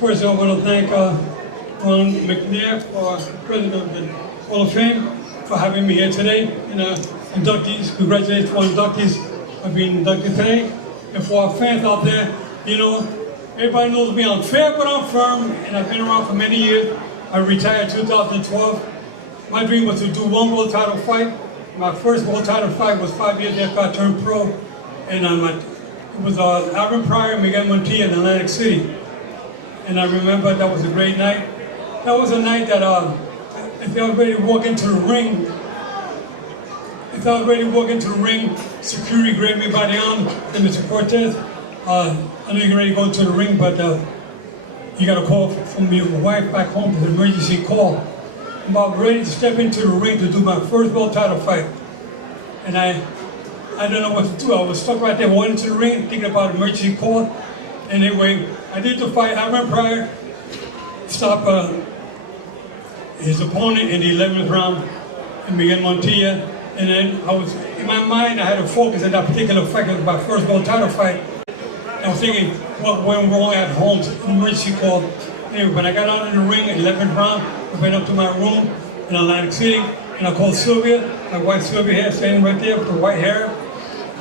First, I want to thank Ron McNair, President of the Hall of Fame, for having me here today. And inductees, congratulations for inductees for being inducted today. And for our fans out there, you know, everybody knows me. I'm fair, but I'm firm, and I've been around for many years. I retired in 2012. My dream was to do one world title fight. My first world title fight was 5 years after I turned pro, and it was Aaron Pryor, Miguel Montilla in Atlantic City. And I remember that was a great night. That was a night that if I was ready to walk into the ring, security grabbed me by the arm and Mr. Cortez, I know you're ready to go to the ring, but you got a call from your wife back home, an emergency call. I'm about ready to step into the ring to do my first world title fight. And I don't know what to do. I was stuck right there, went into the ring, thinking about emergency call. Anyway, I did the fight. Aaron Pryor stopped his opponent in the 11th round, Miguel Montilla. And then I was, in my mind, I had to focus on that particular fight. It was my first world title fight. I was thinking what went wrong at home, emergency call. Anyway, when I got out of the ring, 11th round, I went up to my room in Atlantic City, and I called Sylvia, my wife Sylvia here, standing right there with the white hair.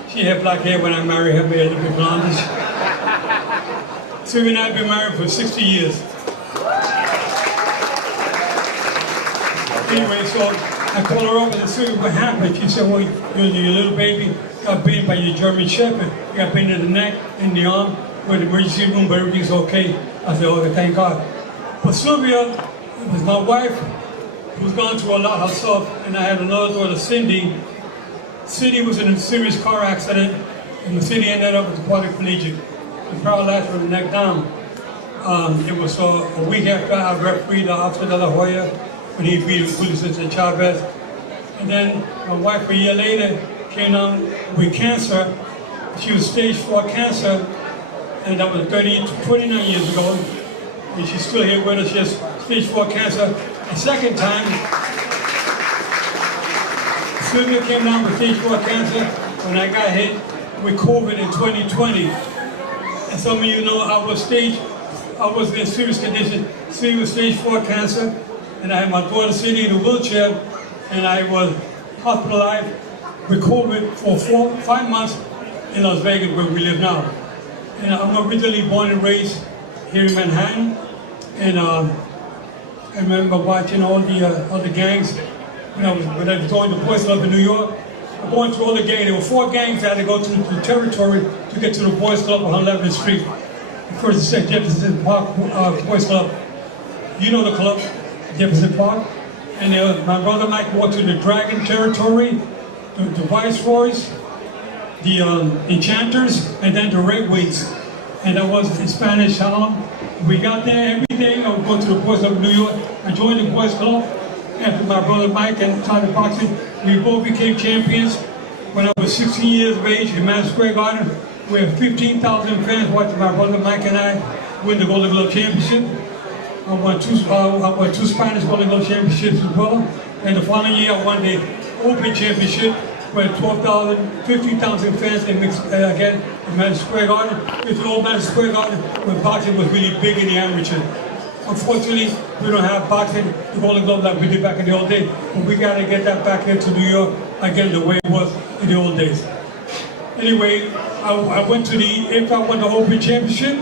She had black hair when I married her, made a little bit blondish. Sylvia and I have been married for 60 years. Anyway, so I called her up and said, Sylvia, what happened? She said, well, your little baby got bitten by your German Shepherd. He got bitten in the neck, in the arm, we're in the emergency room, but everything's okay. I said, okay, thank God. But Sylvia was my wife, who was going through a lot herself, and I had another daughter, Cindy. Cindy was in a serious car accident, and Cindy ended up with a quadriplegic. She paralyzed from the neck down. It was a week after I refereed Oscar De La Hoya when he beat Julio Cesar Chavez. And then my wife, a year later, came down with cancer. She was stage 4 cancer, and that was 29 years ago. And she's still here with us. She has stage 4 cancer. The second time, Sylvia came down with stage 4 cancer when I got hit with COVID in 2020. And some of you know I was in serious condition, serious stage 4 cancer, and I had my daughter sitting in a wheelchair, and I was hospitalized with COVID for 5 months in Las Vegas, where we live now. And I'm originally born and raised here in Manhattan, and I remember watching all the gangs when I was going to Boys Club in New York. I'm going through all the gangs. There were 4 gangs that had to go through the territory to get to the Boys Club on 11th Street. The first is Jefferson Park Boys Club. You know the club, Jefferson Park. And my brother Mike walked through the Dragon territory, the Viceroys, the Enchanters, and then the Red Wings. And that was in Spanish Harlem. We got there every day. I would go to the Boys Club in New York. I joined the Boys Club after my brother Mike and started boxing. We both became champions when I was 16 years of age in Madison Square Garden. We had 15,000 fans watching my brother Mike and I win the Golden Glove Championship. I won two Spanish Golden Glove Championships as well. And the following year I won the Open Championship with 15,000 fans again in Madison Square Garden. It's an old Madison Square Garden where boxing was really big in the amateur. Unfortunately, we don't have boxing, the Golden Glove like we did back in the old days, but we got to get that back here to New York again the way it was in the old days. Anyway, I went to after I won the Open Championship,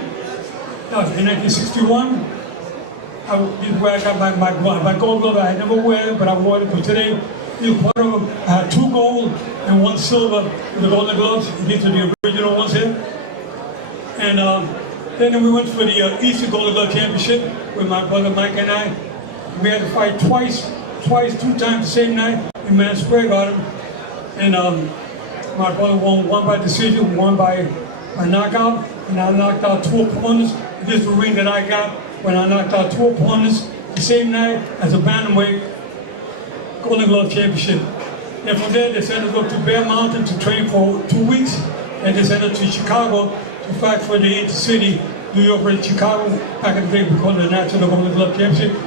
that was in 1961. This is where I got my Gold Glove. I had never wear it, but I wore it for today. One of them, I had 2 gold and 1 silver with the Golden Gloves. These are the original ones here. And then we went for the Eastern Golden Glove Championship with my brother Mike and I. We had to fight twice, 2 times the same night in Madison Square Garden. And my brother won one by decision, one by knockout. And I knocked out 2 opponents. This is the ring that I got when I knocked out 2 opponents the same night as a bantamweight Golden Glove Championship. And from there, they sent us up to Bear Mountain to train for 2 weeks, and they sent us to Chicago to fight for the intercity, New York versus Chicago. Back in the day, we called it the National Golden Glove Championship.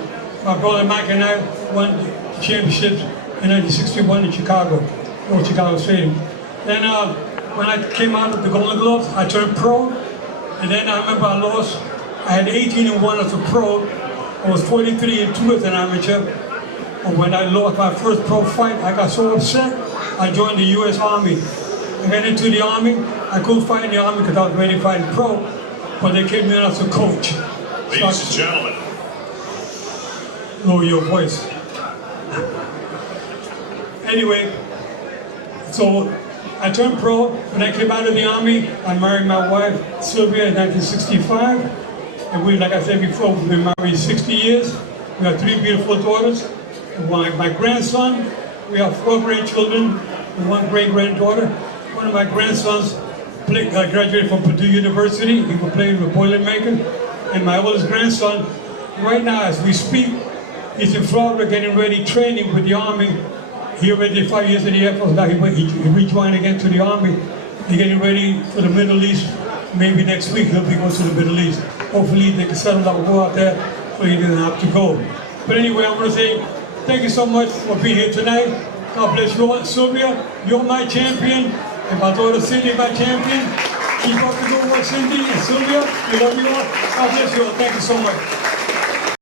My brother Mike and I won the championships in 1961 in Chicago, or Chicago Stadium. Then when I came out of the Golden Gloves, I turned pro, and then I remember I I had 18-1 as a pro. I was 43-2 as an amateur. And when I lost my first pro fight, I got so upset, I joined the U.S. Army. I got into the Army. I couldn't fight in the Army because I was ready to fight pro, but they kept me on as a coach. Ladies and gentlemen. Lower your voice. Anyway, so I turned pro. When I came out of the Army, I married my wife, Sylvia, in 1965. And we, like I said before, we've been married 60 years. We have 3 beautiful daughters. And my grandson, we have 4 grandchildren and 1 great-granddaughter. One of my grandsons graduated from Purdue University. He was playing with Boilermaker. And my oldest grandson, right now as we speak, he's in Florida getting ready, training with the Army. He already did 5 years in the Air Force. Now he rejoined again to the Army. He's getting ready for the Middle East. Maybe next week he'll be going to the Middle East. Hopefully they can settle up and go out there so he doesn't have to go. But anyway, I want to say thank you so much for being here tonight. God bless you all. Sylvia, you're my champion. And my daughter Cindy, my champion. Keep up the good work, Cindy and Sylvia. We love you all. God bless you all. Thank you so much.